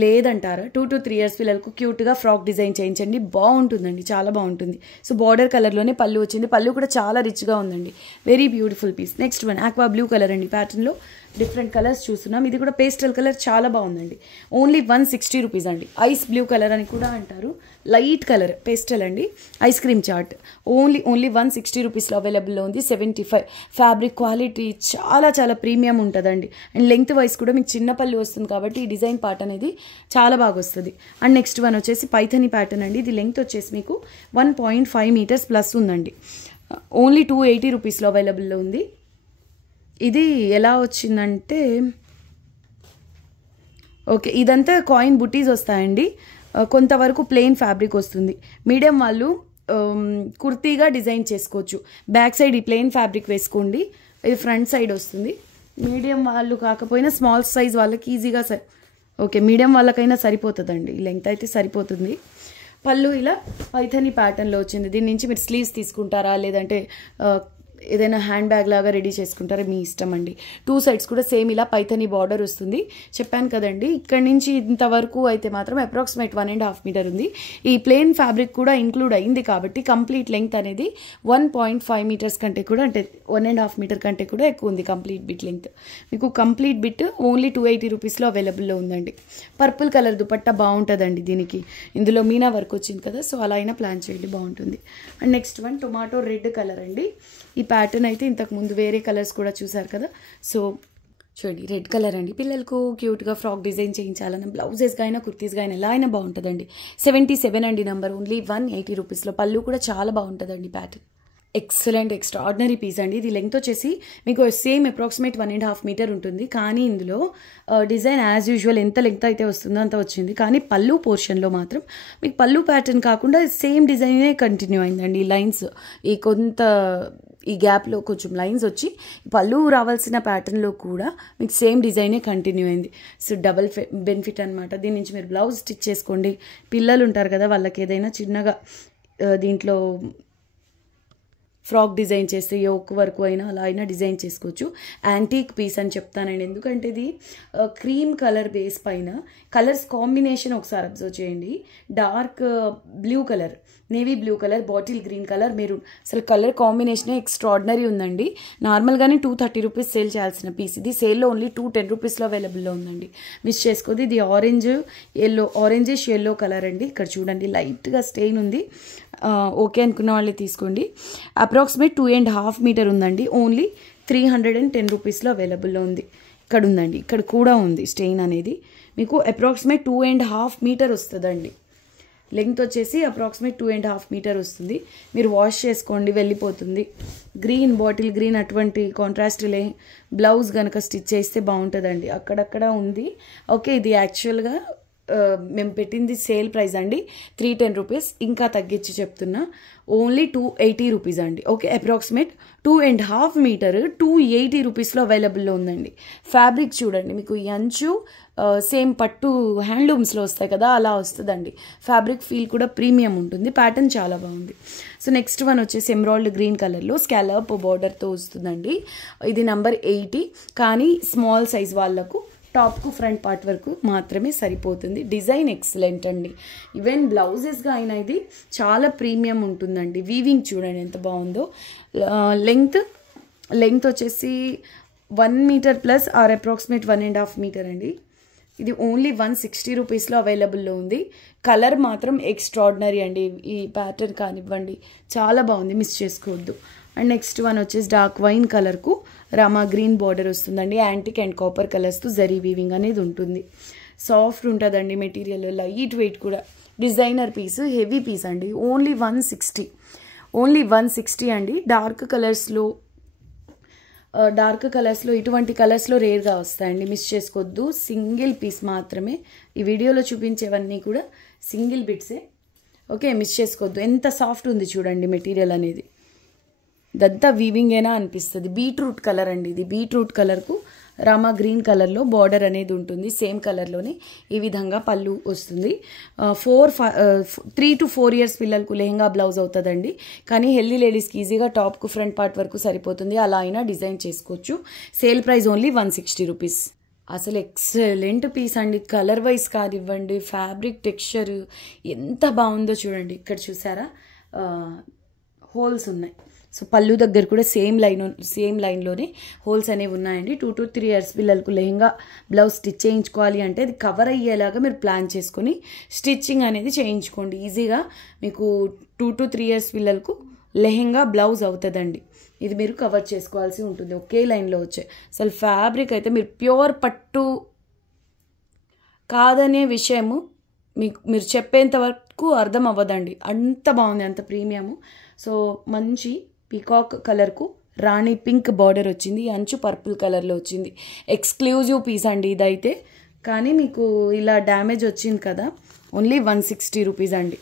లేదంటారా 2 to 3 years పిల్లలకు క్యూట్గా ఫ్రాక్ డిజైన్ చేయించండి, బాగుంటుందండి, చాలా బాగుంటుంది. సో బార్డర్ కలర్లోనే పళ్ళు వచ్చింది. పళ్ళు కూడా చాలా రిచ్గా ఉందండి. Very beautiful piece. Next one aqua blue colour అండి. ప్యాటర్న్లో డిఫరెంట్ కలర్స్ చూస్తున్నాం. ఇది కూడా పేస్టల్ కలర్, చాలా బాగుందండి. ఓన్లీ 160 రూపీస్ అండి. ఐస్ బ్లూ కలర్ అని కూడా అంటారు, లైట్ కలర్ పేస్టల్ అండి. Ice cream chart. ఓన్లీ 160 రూపీస్లో అవైలబుల్లో ఉంది. 75 ఫ్యాబ్రిక్ క్వాలిటీ చాలా చాలా ప్రీమియం ఉంటుందండి. అండ్ లెంగ్త్ వైజ్ కూడా మీకు చిన్న పళ్ళు వస్తుంది కాబట్టి ఈ డిజైన్ పార్ట్ అనేది చాలా బాగా వస్తుంది. అండ్ నెక్స్ట్ వన్ వచ్చేసి పైథని ప్యాటర్న్ అండి. ఇది లెంగ్త్ వచ్చేసి మీకు 1.5 మీటర్స్ ప్లస్ ఉందండి. ఓన్లీ 280 రూపీస్లో అవైలబుల్లో ఉంది. ఇది ఎలా వచ్చిందంటే ఓకే, ఇదంతా కాయిన్ బుటీస్ వస్తాయండి. కొంతవరకు ప్లెయిన్ ఫ్యాబ్రిక్ వస్తుంది. మీడియం వాళ్ళు కుర్తీగా డిజైన్ చేసుకోవచ్చు. బ్యాక్ సైడ్ ఈ ప్లెయిన్ ఫ్యాబ్రిక్ వేసుకోండి, ఇది ఫ్రంట్ సైడ్ వస్తుంది. మీడియం వాళ్ళు కాకపోయినా స్మాల్ సైజ్ వాళ్ళకి ఈజీగా ఓకే మీడియం వాళ్ళకైనా సరిపోతుందండి, లెంగ్త్ అయితే సరిపోతుంది. పళ్ళు ఇలా పైథని ప్యాటర్న్లో వచ్చింది. దీని నుంచి మీరు స్లీవ్స్ తీసుకుంటారా, లేదంటే ఏదైనా హ్యాండ్ బ్యాగ్ లాగా రెడీ చేసుకుంటారా, మీ ఇష్టం అండి. 2 సైడ్స్ కూడా సేమ్ ఇలా పైథని బార్డర్ వస్తుంది. చెప్పాను కదండి, ఇక్కడి నుంచి ఇంతవరకు అయితే మాత్రం అప్రాక్సిమేట్ 1.5 మీటర్ ఉంది. ఈ ప్లెయిన్ ఫ్యాబ్రిక్ కూడా ఇంక్లూడ్ అయింది కాబట్టి కంప్లీట్ లెంగ్త్ అనేది 1.5 మీటర్స్ కంటే కూడా, అంటే 1.5 మీటర్ కంటే కూడా ఎక్కువ ఉంది కంప్లీట్ బిట్ లెంగ్త్. మీకు కంప్లీట్ బిట్ ఓన్లీ 280 రూపీస్లో అవైలబుల్లో ఉందండి. పర్పుల్ కలర్ దుపట్టా బాగుంటుందండి దీనికి. ఇందులో మీనా వర్క్ వచ్చింది కదా, సో అలా అయినా ప్లాన్ చేయండి, బాగుంటుంది. And next one tomato red colour అండి. ఈ ప్యాటర్న్ అయితే ఇంతకు ముందు వేరే కలర్స్ కూడా చూసారు కదా. సో చూడండి, రెడ్ కలర్ అండి. పిల్లలకు క్యూట్గా ఫ్రాక్ డిజైన్ చేయించాలన్న బ్లౌజెస్గా అయినా కుర్తీస్గా అయినా ఎలా అయినా బాగుంటుందండి. 77 అండి నంబర్, ఓన్లీ 180 రూపీస్లో. పళ్ళు కూడా చాలా బాగుంటుందండి. ప్యాటర్న్ ఎక్సలెంట్ ఎక్స్ట్రాడినరీ పీస్ అండి. ఇది లెంగ్త్ వచ్చేసి మీకు సేమ్ అప్రాక్సిమేట్ 1.5 మీటర్ ఉంటుంది, కానీ ఇందులో డిజైన్ యాజ్ యూజువల్ ఎంత లెంగ్త్ అయితే వస్తుందో అంత వచ్చింది. కానీ పళ్ళు పోర్షన్లో మాత్రం మీకు పళ్ళు ప్యాటర్న్ కాకుండా సేమ్ డిజైనే కంటిన్యూ అయిందండి. ఈ లైన్స్ ఈ గ్యాప్లో కొంచెం లైన్స్ వచ్చి పళ్ళు రావాల్సిన ప్యాటర్న్లో కూడా మీకు సేమ్ డిజైనే కంటిన్యూ అయింది. సో డబల్ బెనిఫిట్ అనమాట. దీని నుంచి మీరు బ్లౌజ్ స్టిచ్ చేసుకోండి. పిల్లలు ఉంటారు కదా, వాళ్ళకి ఏదైనా చిన్నగా దీంట్లో ఫ్రాక్ డిజైన్ చేస్తే యోక్ వరకు అయినా అలా అయినా డిజైన్ చేసుకోవచ్చు. యాంటీక్ పీస్ అని చెప్తానండి, ఎందుకంటే ఇది క్రీమ్ కలర్ బేస్ పైన కలర్స్ కాంబినేషన్ ఒకసారి అబ్జర్వ్ చేయండి. Dark blue colour, navy blue colour, bottle green colour, maroon, అసలు కలర్ కాంబినేషనే ఎక్స్ట్రాడినరీ ఉందండి. నార్మల్గానే 230 రూపీస్ సేల్ చేయాల్సిన పీస్ ఇది సేల్లో ఓన్లీ 210 రూపీస్లో అవైలబుల్లో ఉందండి. మిస్ చేసుకోదు. ఇది ఆరెంజిష్ ఎల్లో కలర్ అండి. ఇక్కడ చూడండి లైట్గా స్టెయిన్ ఉంది. ఓకే అనుకున్న వాళ్ళే తీసుకోండి. అప్రాక్సిమేట్ 2.5 మీటర్ ఉందండి. ఓన్లీ 310 రూపీస్లో అవైలబుల్లో ఉంది. ఇక్కడ ఉందండి, ఇక్కడ కూడా ఉంది స్టెయిన్ అనేది. మీకు అప్రాక్సిమేట్ 2.5 మీటర్ వస్తుందండి. లెంగ్త్ వచ్చేసి అప్రాక్సిమేట్ 2.5 మీటర్ వస్తుంది. మీరు వాష్ చేసుకోండి, వెళ్ళిపోతుంది. గ్రీన్, బాటిల్ గ్రీన్ అటువంటి కాంట్రాస్ట్ బ్లౌజ్ కనుక స్టిచ్ చేస్తే బాగుంటుందండి. అక్కడక్కడ ఉంది. ఓకే, ఇది యాక్చువల్గా మేము పెట్టింది సేల్ ప్రైస్ అండి 310 రూపీస్. ఇంకా తగ్గించి చెప్తున్నా, ఓన్లీ 280 రూపీస్ అండి. ఓకే, అప్రాక్సిమేట్ 2.5 మీటర్ 280 రూపీస్లో అవైలబుల్లో ఉందండి. ఫ్యాబ్రిక్ చూడండి, మీకు ఈ అంచు సేమ్ పట్టు హ్యాండ్లూమ్స్లో వస్తాయి కదా, అలా వస్తుందండి. ఫ్యాబ్రిక్ ఫీల్ కూడా ప్రీమియం ఉంటుంది. ప్యాటర్న్ చాలా బాగుంది. సో నెక్స్ట్ వన్ వచ్చేసి ఎమరాల్డ్ గ్రీన్ కలర్లో స్కాలప్ బార్డర్తో వస్తుందండి. ఇది నెంబర్ 80, కానీ స్మాల్ సైజ్ వాళ్ళకు టాప్కు ఫ్రంట్ పార్ట్ వరకు మాత్రమే సరిపోతుంది. డిజైన్ ఎక్సలెంట్ అండి. ఈవెన్ బ్లౌజెస్గా అయినా ఇది చాలా ప్రీమియం ఉంటుందండి. వీవింగ్ చూడండి ఎంత బాగుందో. లెంగ్త్ వచ్చేసి 1 metre plus or approximate 1.5 metre అండి. ఇది ఓన్లీ 160 రూపీస్లో అవైలబుల్లో ఉంది. కలర్ మాత్రం ఎక్స్ట్రాడినరీ అండి. ఈ ప్యాటర్న్ కానివ్వండి చాలా బాగుంది, మిస్ చేసుకోవద్దు. అండ్ నెక్స్ట్ వన్ వచ్చేసి డార్క్ వైన్ కలర్కు రామా గ్రీన్ బార్డర్ వస్తుందండి. యాంటిక్ అండ్ కాపర్ కలర్స్తో జరీ వీవింగ్ అనేది ఉంటుంది. సాఫ్ట్ ఉంటుందండి మెటీరియల్, లైట్ వెయిట్ కూడా. డిజైనర్ పీస్, హెవీ పీస్ అండి. ఓన్లీ 160 అండి. డార్క్ కలర్స్లో ఇటువంటి కలర్స్లో రేర్గా వస్తాయండి, మిస్ చేసుకోవద్దు. సింగిల్ పీస్ మాత్రమే. ఈ వీడియోలో చూపించేవన్నీ కూడా సింగిల్ బిట్సే. ఓకే, మిస్ చేసుకోవద్దు. ఎంత సాఫ్ట్ ఉంది చూడండి మెటీరియల్ అనేది. దద్దా వీవింగ్ అయినా అనిపిస్తుంది. బీట్రూట్ కలర్ అండి ఇది. బీట్రూట్ కలర్కు రామా గ్రీన్ కలర్లో బార్డర్ అనేది ఉంటుంది. సేమ్ కలర్లోనే ఈ విధంగా పళ్ళు వస్తుంది. 3 to 4 ఇయర్స్ పిల్లలకు లెహంగా బ్లౌజ్ అవుతుందండి. కానీ హెల్దీ లేడీస్కి ఈజీగా టాప్కు ఫ్రంట్ పార్ట్ వరకు సరిపోతుంది. అలా అయినా డిజైన్ చేసుకోవచ్చు. Sale price only 160 rupees. అసలు ఎక్సలెంట్ పీస్ అండి. కలర్ వైజ్ కానివ్వండి, ఫ్యాబ్రిక్ టెక్స్చర్ ఎంత బాగుందో చూడండి. ఇక్కడ చూసారా హోల్స్ ఉన్నాయి. సో పళ్ళు దగ్గర కూడా సేమ్ లైన్లోనే హోల్స్ అనేవి ఉన్నాయండి. 2 to 3 ఇయర్స్ పిల్లలకు లెహంగా బ్లౌజ్ స్టిచ్ చేయించుకోవాలి అంటే అది కవర్ అయ్యేలాగా మీరు ప్లాన్ చేసుకొని స్టిచ్చింగ్ అనేది చేయించుకోండి. ఈజీగా మీకు 2 to 3 ఇయర్స్ పిల్లలకు లెహంగా బ్లౌజ్ అవుతుందండి. ఇది మీరు కవర్ చేసుకోవాల్సి ఉంటుంది. ఒకే లైన్లో వచ్చాయి. అసలు ఫ్యాబ్రిక్ అయితే మీరు ప్యూర్ పట్టు కాదనే విషయము మీరు చెప్పేంత వరకు అర్థం అవ్వదండి. అంత బాగుంది, అంత ప్రీమియము. సో మంచి పీకాక్ కలర్కు రాణి పింక్ బార్డర్ వచ్చింది. అంచు పర్పుల్ కలర్లో వచ్చింది. ఎక్స్క్లూజివ్ పీస్ అండి ఇదైతే. కానీ మీకు ఇలా డ్యామేజ్ వచ్చింది కదా, ఓన్లీ 160 రూపీస్ అండి.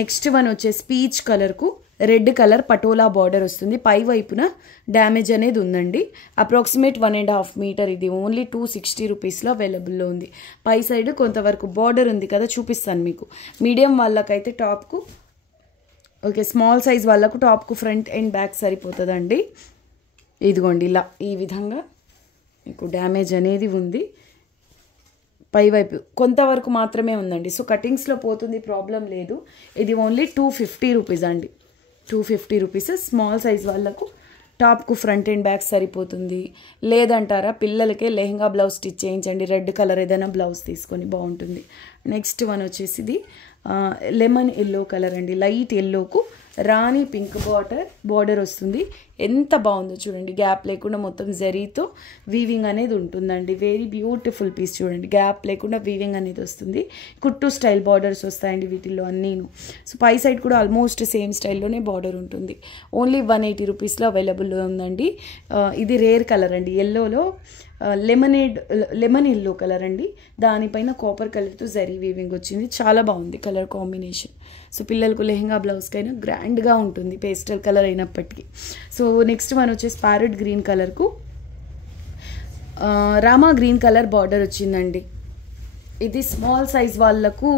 నెక్స్ట్ వన్ వచ్చేసి పీచ్ కలర్కు రెడ్ కలర్ పటోలా బార్డర్ వస్తుంది. పై వైపున డ్యామేజ్ అనేది ఉందండి. Approximate 1.5 metre. ఇది ఓన్లీ 260 రూపీస్లో అవైలబుల్లో ఉంది. పై సైడ్ కొంతవరకు బార్డర్ ఉంది కదా, చూపిస్తాను మీకు. మీడియం వాళ్ళకైతే టాప్కు, ఓకే, స్మాల్ సైజ్ వాళ్ళకు టాప్కు ఫ్రంట్ అండ్ బ్యాక్ సరిపోతుందండి. ఇదిగోండి ఇలా ఈ విధంగా మీకు డ్యామేజ్ అనేది ఉంది. పైవైపు కొంతవరకు మాత్రమే ఉందండి. సో కటింగ్స్లో పోతుంది, ప్రాబ్లం లేదు. ఇది ఓన్లీ 250 రూపీస్ అండి. 250 రూపీస్. స్మాల్ సైజ్ వాళ్ళకు టాప్కు ఫ్రంట్ అండ్ బ్యాక్ సరిపోతుంది. లేదంటారా పిల్లలకే లెహంగా బ్లౌజ్ స్టిచ్ చేయించండి. రెడ్ కలర్ ఏదైనా బ్లౌజ్ తీసుకొని బాగుంటుంది. నెక్స్ట్ వన్ వచ్చేసి ఇది లెమన్ ఎల్లో కలర్ అండి. లైట్ ఎల్లోకు రాణి పింక్ బార్డర్ వస్తుంది. ఎంత బాగుందో చూడండి. గ్యాప్ లేకుండా మొత్తం జరీతో వీవింగ్ అనేది ఉంటుందండి. వెరీ బ్యూటిఫుల్ పీస్ చూడండి. గ్యాప్ లేకుండా వీవింగ్ అనేది వస్తుంది. కుట్టు స్టైల్ బార్డర్స్ వస్తాయండి వీటిల్లో అన్నీను. సో పై సైడ్ కూడా ఆల్మోస్ట్ సేమ్ స్టైల్లోనే బార్డర్ ఉంటుంది. ఓన్లీ 180 రూపీస్లో అవైలబుల్లో ఉందండి. ఇది రేర్ కలర్ అండి. ఎల్లోలో లెమన్ ఎల్లో కలర్ అండి. దానిపైన కాపర్ కలర్తో జరీ వీవింగ్ వచ్చింది. చాలా బాగుంది కలర్ కాంబినేషన్. సో పిల్లలకు లెహంగా బ్లౌజ్కైనా గ్రాండ్గా ఉంటుంది, పేస్టల్ కలర్ అయినప్పటికీ. సో నెక్స్ట్ వన్ వచ్చేసి ప్యారెట్ గ్రీన్ కలర్కు రామా గ్రీన్ కలర్ బార్డర్ వచ్చిందండి. ఇది స్మాల్ సైజ్ వాళ్ళకు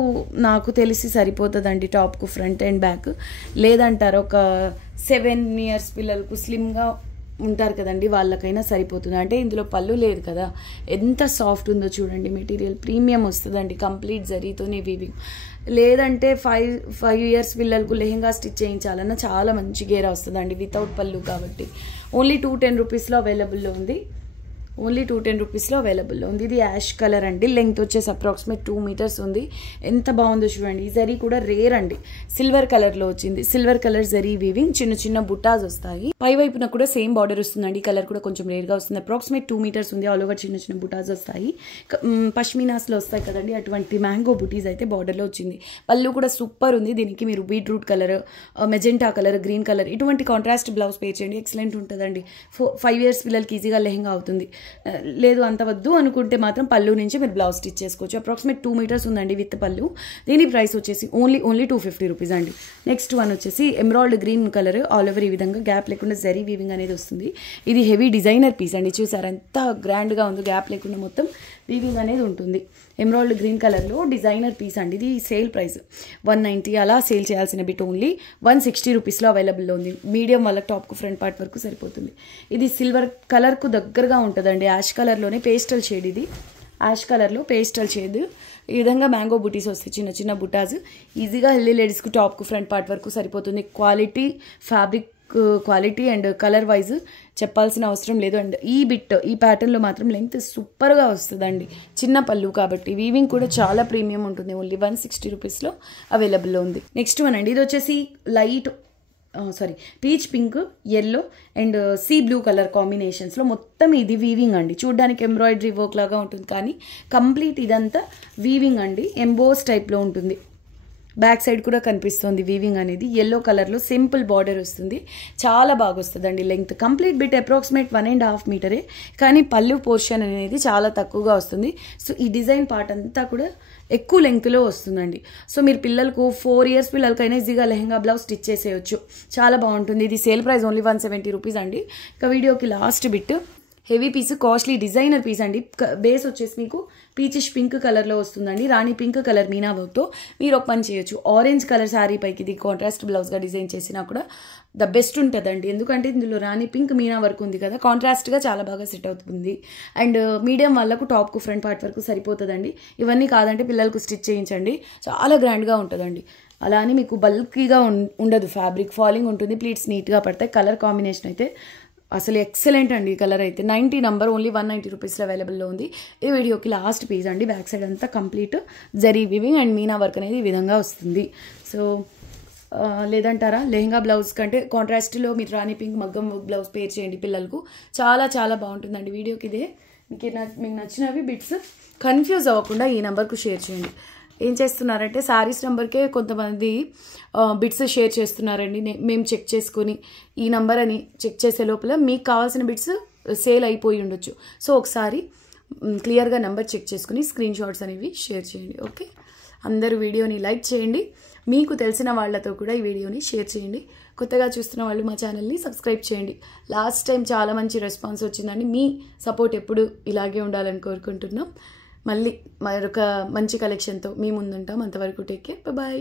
నాకు తెలిసి సరిపోతుందండి. టాప్కు ఫ్రంట్ అండ్ బ్యాక్. లేదంటారు ఒక 7 ఇయర్స్ పిల్లలకు స్లిమ్గా ఉంటారు కదండి, వాళ్ళకైనా సరిపోతుంది. అంటే ఇందులో పళ్ళు లేదు కదా, ఎంత సాఫ్ట్ ఉందో చూడండి. మెటీరియల్ ప్రీమియం వస్తుందండి. కంప్లీట్ జరీతోనే వీవింగ్. లేదంటే 5 ఇయర్స్ పిల్లలకు లెహంగా స్టిచ్ చేయించాలన్నా చాలా మంచి గేరా వస్తుందండి వితౌట్ పళ్ళు కాబట్టి. ఓన్లీ 210 రూపీస్లో అవైలబుల్లో ఉంది. ఓన్లీ 210 రూపీస్లో అవైలబుల్లో ఉంది. ఇది యాష్ కలర్ అండి. లెంగ్త్ వచ్చేసి అప్రాక్సిమేట్ 2 మీటర్స్ ఉంది. ఎంత బాగుందో చూడండి. ఈ జరీ కూడా రేర్ అండి. సిల్వర్ కలర్లో వచ్చింది. సిల్వర్ కలర్ జరీ వీవింగ్, చిన్న చిన్న బుటాస్ వస్తాయి. పై వైపున కూడా సేమ్ బార్డర్ వస్తుందండి. ఈ కలర్ కూడా కొంచెం రేర్గా వస్తుంది. అప్రాక్సిమేట్ 2 మీటర్స్ ఉంది. ఆల్ ఓవర్ చిన్న చిన్న బుటాస్ వస్తాయి. పష్మీనాస్లో వస్తాయి కదండి, అటువంటి మ్యాంగో బుటీస్ అయితే బార్డర్లో వచ్చింది. పళ్ళు కూడా సూపర్ ఉంది. దీనికి మీరు beetroot colour, magenta colour, green colour ఇటువంటి కాంట్రాస్ట్ బ్లౌజ్ పే చేయండి. ఎక్సలెంట్ ఉంటుందండి. 5 years పిల్లలకి ఈజీగా లెహంగా అవుతుంది. లేదు అంత వద్దు అనుకుంటే మాత్రం పళ్ళు నుంచి మీరు బ్లౌజ్ స్టిచ్ చేసుకోవచ్చు. అప్రాక్సిమేట్ 2 మీటర్స్ ఉందండి విత్ పళ్ళు. దీని ప్రైస్ వచ్చేసి ఓన్లీ 250 రూపీస్ అండి. నెక్స్ట్ వన్ వచ్చేసి emerald green colour, all over ఈ విధంగా గ్యాప్ లేకుండా జరీ వీవింగ్ అనేది వస్తుంది. ఇది హెవీ డిజైనర్ పీస్ అండి. చూసారా ఎంత గ్రాండ్గా ఉందో, గ్యాప్ లేకుండా మొత్తం వీవింగ్ అనేది ఉంటుంది. ఎమరాల్డ్ గ్రీన్ కలర్లో డిజైనర్ పీస్ అండి. ఇది సేల్ ప్రైస్ 190, అలా సేల్ చేయాల్సిన బిట్ ఓన్లీ 160 రూపీస్లో అవైలబుల్లో ఉంది. మీడియం వాళ్ళకి టాప్కు ఫ్రంట్ పార్ట్ వరకు సరిపోతుంది. ఇది సిల్వర్ కలర్కు దగ్గరగా ఉంటుందండి. యాష్ కలర్లోనే పేస్టల్ షేడ్. ఇది యాష్ కలర్లో పేస్టల్ షేడ్. ఈ విధంగా మ్యాంగో బుటీస్ వస్తాయి, చిన్న చిన్న బుటాస్. ఈజీగా హెల్దీ లేడీస్కు టాప్కు ఫ్రంట్ పార్ట్ వరకు సరిపోతుంది. Quality, fabric quality and colour wise చెప్పాల్సిన అవసరం లేదు. అండ్ ఈ ప్యాటర్న్లో మాత్రం లెంగ్త్ సూపర్గా వస్తుందండి. చిన్న పళ్ళు కాబట్టి వీవింగ్ కూడా చాలా ప్రీమియం ఉంటుంది. ఓన్లీ 160 రూపీస్లో అవైలబుల్లో ఉంది. నెక్స్ట్ వన్ అండి. ఇది వచ్చేసి peach pink, yellow and sea blue colour కాంబినేషన్స్లో మొత్తం ఇది వీవింగ్ అండి. చూడడానికి ఎంబ్రాయిడరీ వర్క్ లాగా ఉంటుంది, కానీ కంప్లీట్ ఇదంతా వీవింగ్ అండి. ఎంబోస్ టైప్లో ఉంటుంది. బ్యాక్ సైడ్ కూడా కనిపిస్తుంది వీవింగ్ అనేది. ఎల్లో కలర్లో సింపుల్ బార్డర్ వస్తుంది. చాలా బాగా వస్తుందండి. లెంగ్త్ కంప్లీట్ బిట్ అప్రాక్సిమేట్ 1.5 మీటరే, కానీ పళ్ళు పోర్షన్ అనేది చాలా తక్కువగా వస్తుంది. సో ఈ డిజైన్ పార్ట్ అంతా కూడా ఎక్కువ లెంగ్త్లో వస్తుందండి. సో మీరు పిల్లలకు 4 years పిల్లలకైనా ఈజీగా లెహంగా బ్లౌజ్ స్టిచ్ చేసేయచ్చు. చాలా బాగుంటుంది. ఇది సేల్ ప్రైస్ ఓన్లీ 170 రూపీస్ అండి. ఇక వీడియోకి last bit. Heavy piece, costly designer piece అండి. బేస్ వచ్చేసి మీకు పీచిష్ పింక్ కలర్లో వస్తుందండి. రాణి పింక్ కలర్ మీనా వర్క్తో మీరు ఒక పని చేయొచ్చు. ఆరెంజ్ కలర్ శారీ పైకి ఇది కాంట్రాస్ట్ బ్లౌజ్గా డిజైన్ చేసినా కూడా ద బెస్ట్ ఉంటుందండి. ఎందుకంటే ఇందులో రాణి పింక్ మీనా వర్క్ ఉంది కదా, కాంట్రాస్ట్గా చాలా బాగా సెట్ అవుతుంది. అండ్ మీడియం వాళ్ళకు టాప్కు ఫ్రంట్ పార్ట్ వరకు సరిపోతుందండి. ఇవన్నీ కాదంటే పిల్లలకు స్టిచ్ చేయించండి, చాలా గ్రాండ్గా ఉంటుందండి. అలా అని మీకు బల్కీగా ఉండదు. ఫ్యాబ్రిక్ ఫాలింగ్ ఉంటుంది. ప్లీట్స్ నీట్గా పడతాయి. కలర్ కాంబినేషన్ అయితే అసలు ఎక్సలెంట్ అండి. ఈ కలర్ అయితే 90 నంబర్ ఓన్లీ 190 రూపీస్లో అవైలబుల్లో ఉంది. ఈ వీడియోకి లాస్ట్ పీస్ అండి. బ్యాక్ సైడ్ అంతా complete zari weaving and Meena work అనేది ఈ విధంగా వస్తుంది. సో లేదంటారా, లెహంగా బ్లౌజ్ కంటే కాంట్రాస్ట్లో మీరు రాణి పింక్ మగ్గం బ్లౌజ్ పేర్ చేయండి పిల్లలకు. చాలా చాలా బాగుంటుందండి. వీడియోకి ఇదే మీకు నచ్చినవి బిట్స్ కన్ఫ్యూజ్ అవ్వకుండా ఈ నెంబర్కు షేర్ చేయండి. ఏం చేస్తున్నారంటే శారీస్ నెంబర్కే కొంతమంది బిట్స్ షేర్ చేస్తున్నారండి. మేము చెక్ చేసుకొని ఈ నెంబర్ అని చెక్ చేసే లోపల మీకు కావాల్సిన బిట్స్ సేల్ అయిపోయి ఉండొచ్చు. సో ఒకసారి క్లియర్గా నెంబర్ చెక్ చేసుకుని స్క్రీన్ షాట్స్ అనేవి షేర్ చేయండి. ఓకే, అందరూ వీడియోని లైక్ చేయండి. మీకు తెలిసిన వాళ్ళతో కూడా ఈ వీడియోని షేర్ చేయండి. కొత్తగా చూస్తున్న వాళ్ళు మా ఛానల్ని సబ్స్క్రైబ్ చేయండి. లాస్ట్ టైం చాలా మంచి రెస్పాన్స్ వచ్చిందండి. మీ సపోర్ట్ ఎప్పుడు ఇలాగే ఉండాలని కోరుకుంటున్నాం. మళ్ళీ మరొక మంచి కలెక్షన్తో మీ ముందుంటాం. అంతవరకు టేక్ కేర్, బాయ్.